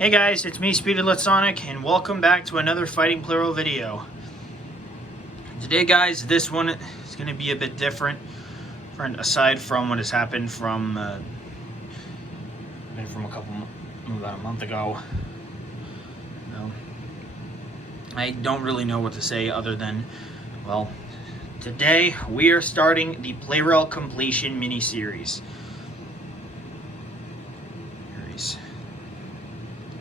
Hey guys, it's me, Speeded Sonic, and welcome back to another Fighting Plarail video. Today guys, this one is going to be a bit different, aside from what has happened from about a month ago. I don't really know what to say other than, well, today we are starting the Plarail Completion mini-series.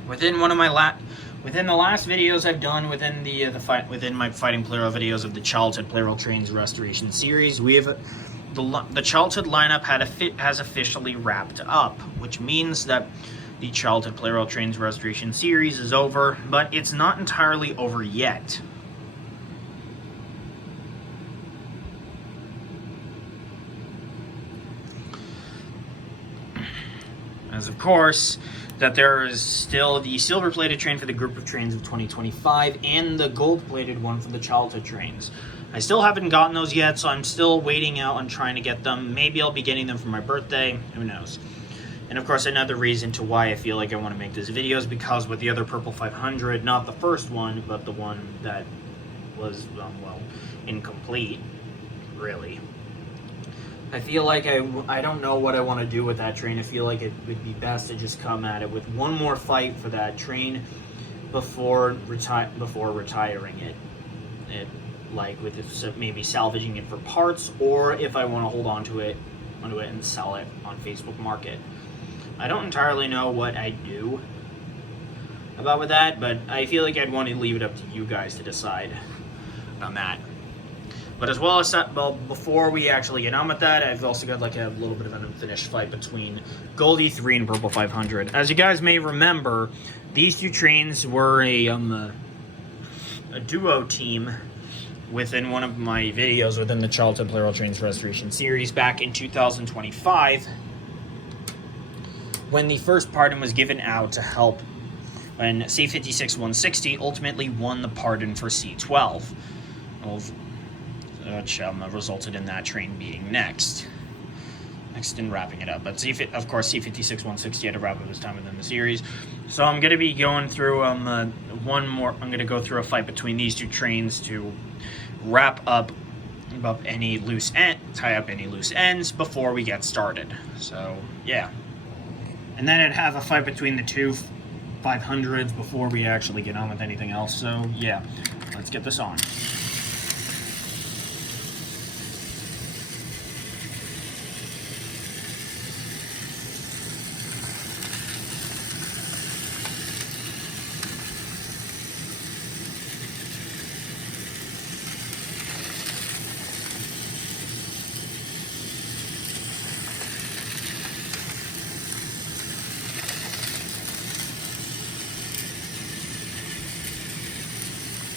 Within the last videos I've done within my Fighting Plarail videos of the Childhood Plarail Trains Restoration series, we have the Childhood lineup has officially wrapped up, which means that the Childhood Plarail Trains Restoration series is over, but it's not entirely over yet. As of course, that there is still the silver-plated train for the group of trains of 2025 and the gold-plated one for the childhood trains. I still haven't gotten those yet, so I'm still waiting out on trying to get them. Maybe I'll be getting them for my birthday, who knows. And of course, another reason to why I feel like I want to make this video is because with the other Purple 500, not the first one, but the one that was, well, incomplete, really. I feel like I don't know what I want to do with that train. I feel like it would be best to just come at it with one more fight for that train before retiring it. Like with maybe salvaging it for parts, or if I want to hold on to it and sell it on Facebook Market. I don't entirely know what I'd do about with that, but I feel like I'd want to leave it up to you guys to decide on that. But as well as that, well, before we actually get on with that, I've also got like a little bit of an unfinished fight between Goldie 3 and Purple 500. As you guys may remember, these two trains were a duo team within one of my videos within the Childhood Plarail Trains Restoration series back in 2025, when the first pardon was given out to help when C56-160 ultimately won the pardon for C12. Which resulted in that train being next in wrapping it up. But of course, C56-160 had to wrap up his time within the series. So I'm going to be going through I'm going to go through a fight between these two trains to wrap up any loose tie up any loose ends before we get started. So yeah, and then I'd have a fight between the two 500s before we actually get on with anything else. So yeah, let's get this on.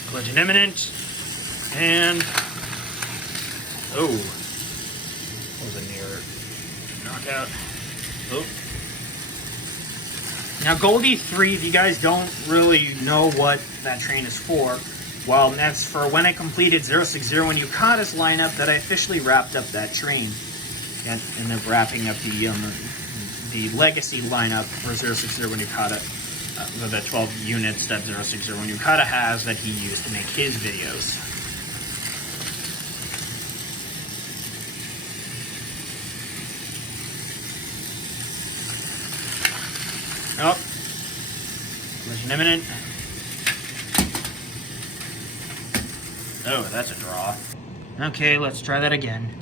Collision imminent, and oh, that was a near knockout. Oh. Now Goldie 3, if you guys don't really know what that train is for, well, that's for when I completed 060 and Yukata's lineup that I officially wrapped up that train, and then wrapping up the legacy lineup for 060 when Yukata. The 12 units that 060 when Yukata has that he used to make his videos. Oh, collision imminent. Oh, that's a draw. Okay, let's try that again.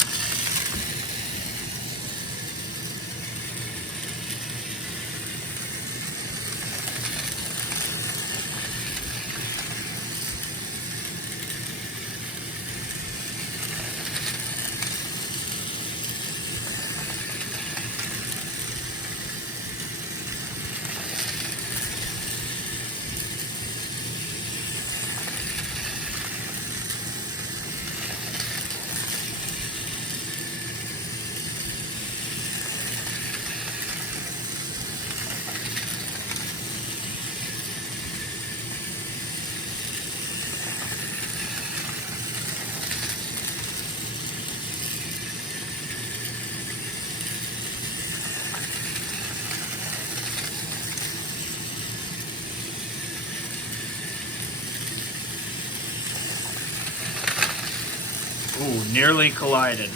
Ooh, nearly collided.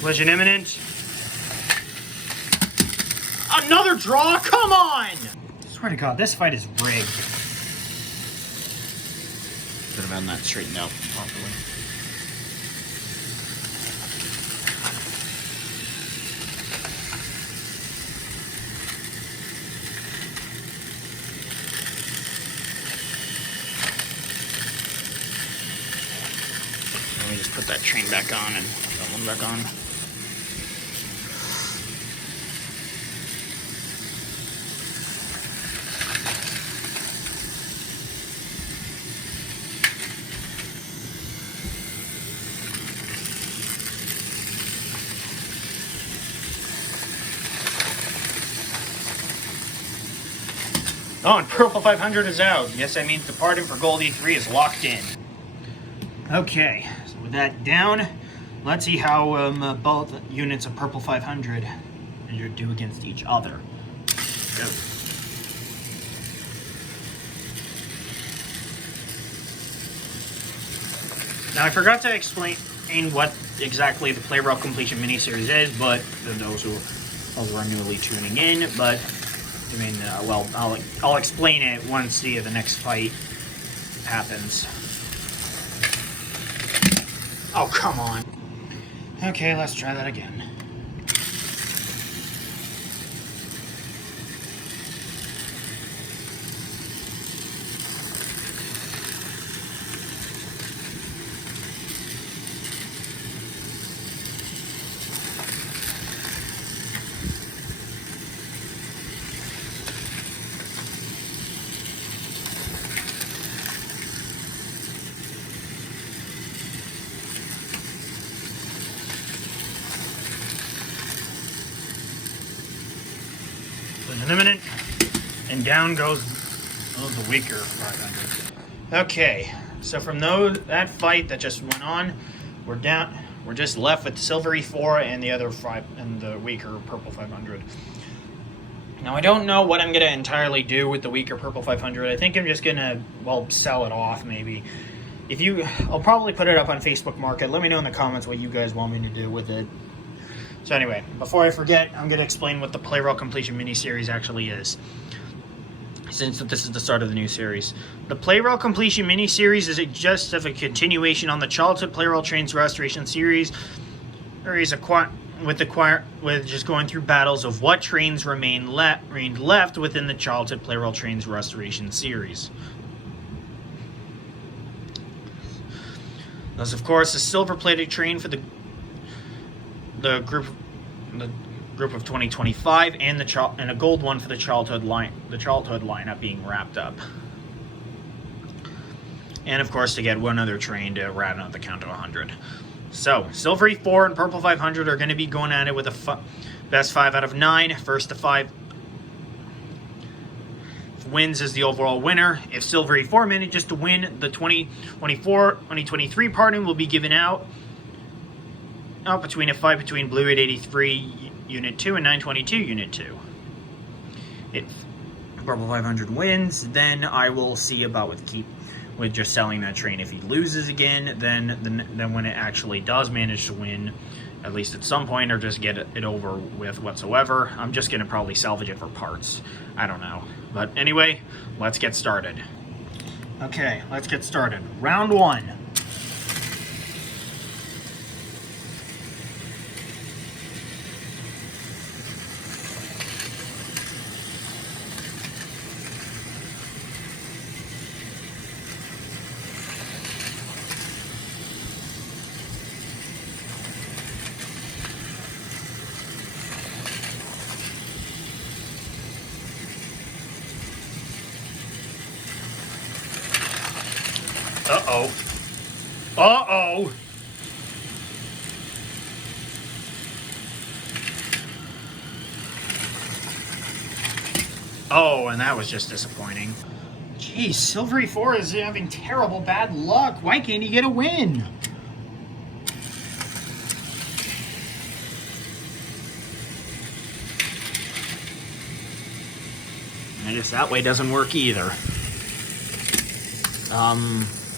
Collision imminent. Another draw? Come on! I swear to God, this fight is rigged. Could have gotten that straightened out properly. Let me just put that train back on and that one back on. Oh, and Purple 500 is out. Yes, I mean departing for Gold E3 is locked in. Okay, so with that down, let's see how both units of Purple 500 do against each other. Go. Now, I forgot to explain what exactly the Plarail Completion miniseries is, but for those who are newly tuning in, but I mean, well, I'll explain it once the next fight happens. Oh, come on. Okay, let's try that again. Imminent, and down goes the weaker 500. Okay, so from that fight that just went on, we're down. We're just left with Silver E4 and the other and the weaker Purple 500. Now I don't know what I'm gonna entirely do with the weaker Purple 500. I think I'm just gonna sell it off maybe. I'll probably put it up on Facebook Market. Let me know in the comments what you guys want me to do with it. So anyway, before I forget, I'm going to explain what the Plarail Completion miniseries actually is, since this is the start of the new series. The Plarail Completion miniseries is just a continuation on the Childhood Plarail Trains Restoration series, with just going through battles of what trains remained left within the Childhood Plarail Trains Restoration series. Thus, of course, a silver-plated train for the group of 2025, and a gold one for the childhood lineup being wrapped up, and of course to get one other train to round out the count to 100. So Silver E4 and Purple 500 are going to be going at it with a best 5 out of 9. First to 5 wins is the overall winner. If Silver E4 manages to win, the 2023 pardon will be given out between a fight between Blue 883 Unit 2 and 922 Unit 2. If Purple 500 wins, then I will see about with just selling that train. If he loses again, then when it actually does manage to win, at least at some point, or just get it over with whatsoever, I'm just going to probably salvage it for parts. I don't know. But anyway, let's get started. Okay, let's get started. Round 1. Uh-oh. Uh-oh! Oh, and that was just disappointing. Jeez, Silver E4 is having terrible bad luck. Why can't he get a win? I guess that way doesn't work either.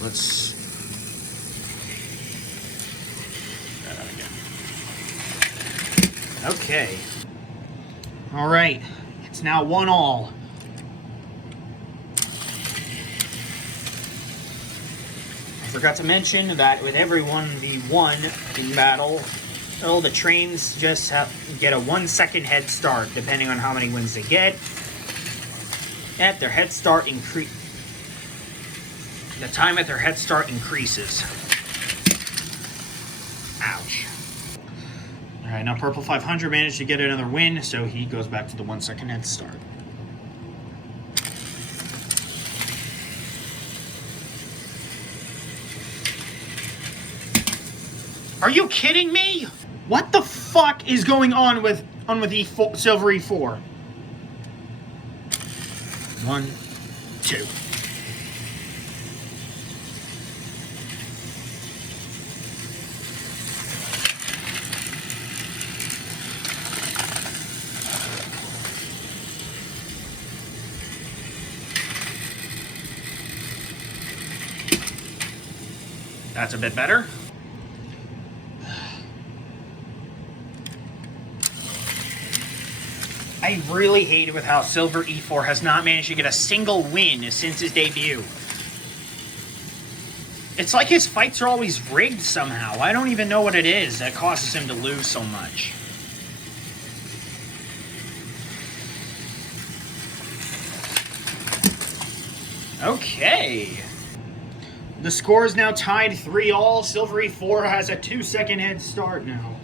Let's Okay. All right. It's now 1-all. I forgot to mention that with every 1v1 in battle, well, the trains just get a 1-second head start, depending on how many wins they get. At their head start the time at their head start increases. Ouch. Alright, now Purple 500 managed to get another win, so he goes back to the 1-second head start. Are you kidding me? What the fuck is going on with E4, Silver E4? 1, 2. That's a bit better. I really hate it with how Silver E4 has not managed to get a single win since his debut. It's like his fights are always rigged somehow. I don't even know what it is that causes him to lose so much. Okay. The score is now tied 3-all. Silver E4 has a 2-second head start now.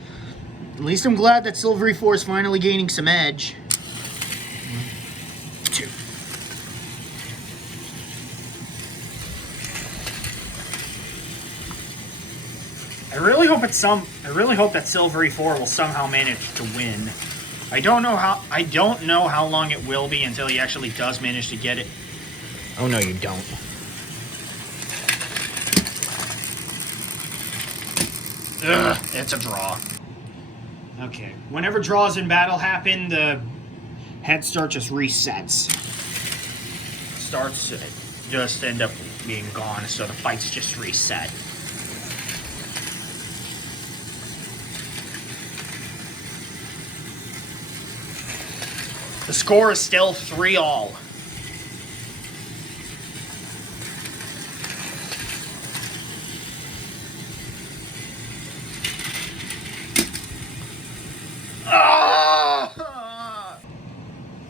At least I'm glad that Silver E4 is finally gaining some edge. 1, 2. I really hope that Silver E4 will somehow manage to win. I don't know how long it will be until he actually does manage to get it. Oh no, you don't. Ugh, it's a draw. Okay, whenever draws in battle happen, the head start just resets. Starts just end up being gone, so the fights just reset. The score is still 3-all.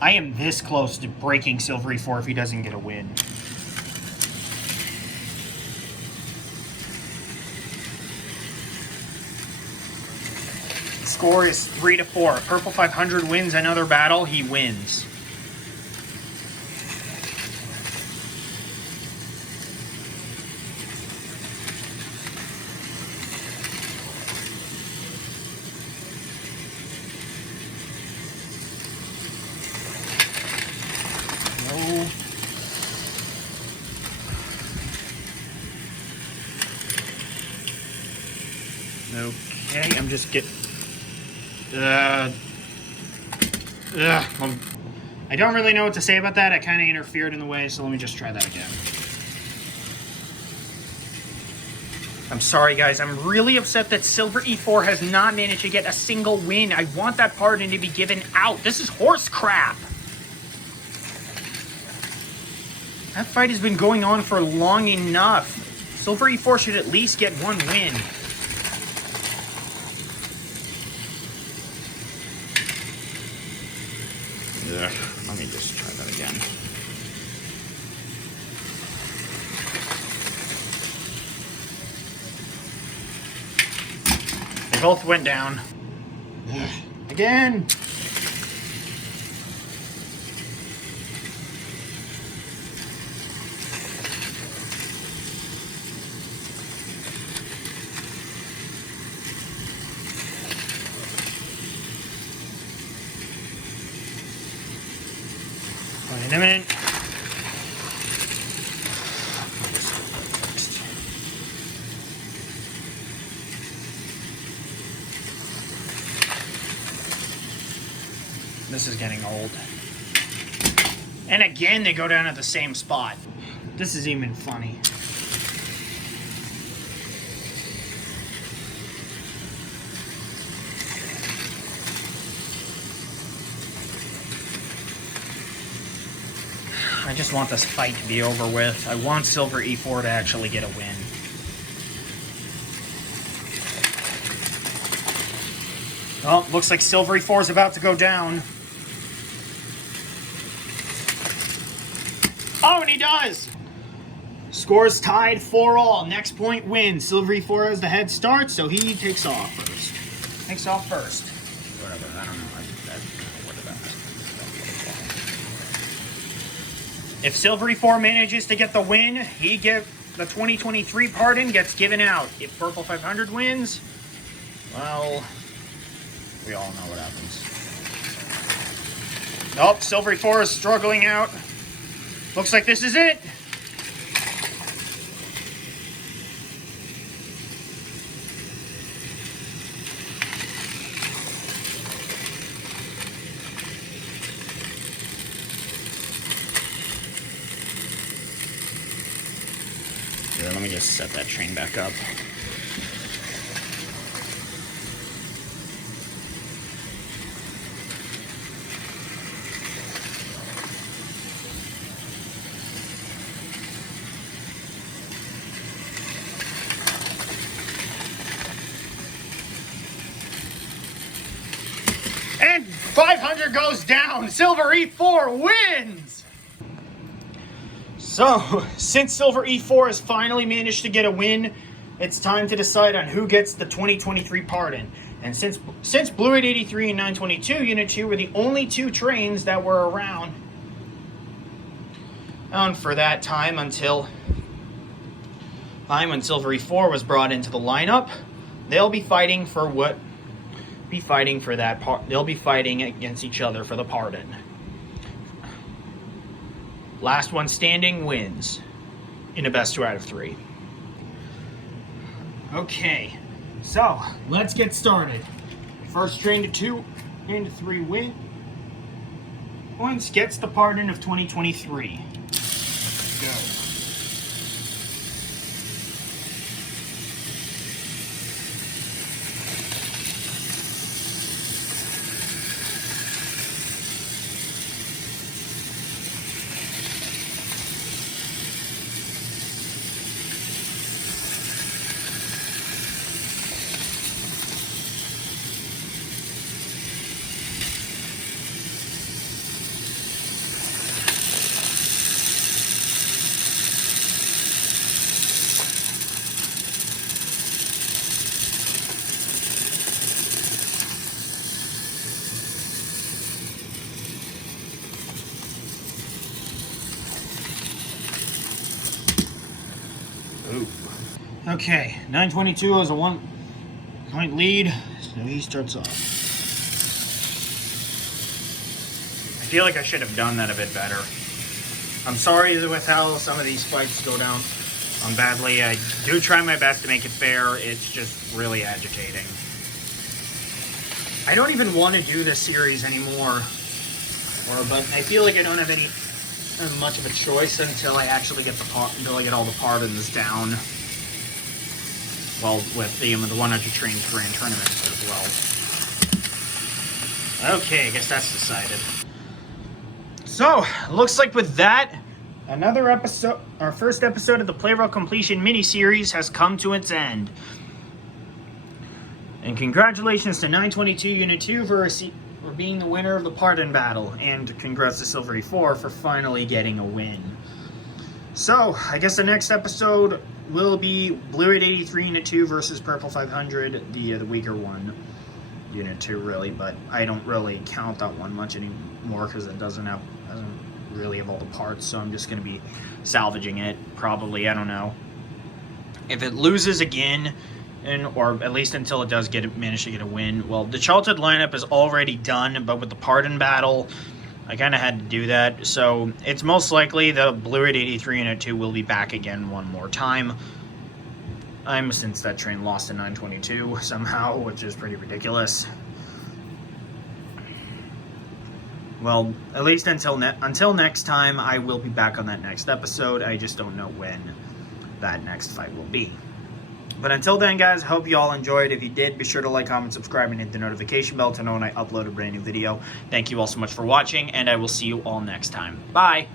I am this close to breaking Silver E4 if he doesn't get a win. The score is 3-4. Purple 500 wins another battle, he wins. Okay, I'm just getting... I don't really know what to say about that. I kind of interfered in the way, so let me just try that again. I'm sorry, guys. I'm really upset that Silver E4 has not managed to get a single win. I want that pardon to be given out. This is horse crap. That fight has been going on for long enough. Silver E4 should at least get one win. Ugh, let me just try that again. They both went down. Ugh, again! Wait a minute. This is getting old. And again, they go down at the same spot. This is even funny. I just want this fight to be over with. I want Silver E4 to actually get a win. Oh, looks like Silver E4 is about to go down. Oh, and he does! Scores tied 4-all. Next point wins. Silver E4 has the head start, so he takes off first. Whatever, I don't know. If Silver E4 manages to get the win, the 2023 pardon gets given out. If Purple 500 wins, well, we all know what happens. Nope, Silver E4 is struggling out. Looks like this is it. Here, let me just set that train back up. And 500 goes down. Silver E4 wins! So, since Silver E4 has finally managed to get a win, it's time to decide on who gets the 2023 pardon. And since Blue 883 and 922 Unit 2 were the only two trains that were around for that time until when Silver E4 was brought into the lineup, they'll be fighting they'll be fighting against each other for the pardon. Last one standing wins in a best 2 out of 3. Okay, so let's get started. First train to 2 and to 3 points gets the pardon of 2023. Let's go. Okay, 922 has a 1-point lead, so he starts off. I feel like I should have done that a bit better. I'm sorry with how some of these fights go down badly. I do try my best to make it fair. It's just really agitating. I don't even want to do this series anymore, but I feel like I don't have much of a choice until I actually get all the pardons down. Well, with the 100 Trains Grand Tournament as well. Okay, I guess that's decided. So, looks like with that, another episode, our first episode of the Plarail Completion mini-series has come to its end. And congratulations to 922 Unit 2 for being the winner of the pardon battle. And congrats to Silver E4 for finally getting a win. So, I guess the next episode will be Blue 883 Unit 2 versus Purple 500, the weaker one, Unit 2 really, but I don't really count that one much anymore because it doesn't really have all the parts, so I'm just going to be salvaging it, probably, I don't know. If it loses again, or at least until it does manage to get a win, well, the Childhood lineup is already done, but with the pardon battle, I kind of had to do that, so it's most likely the Blue 883 Unit 2 will be back again one more time. Since that train lost to 922 somehow, which is pretty ridiculous. Well, at least until next time, I will be back on that next episode. I just don't know when that next fight will be. But until then, guys, I hope you all enjoyed. If you did, be sure to like, comment, subscribe, and hit the notification bell to know when I upload a brand new video. Thank you all so much for watching, and I will see you all next time. Bye!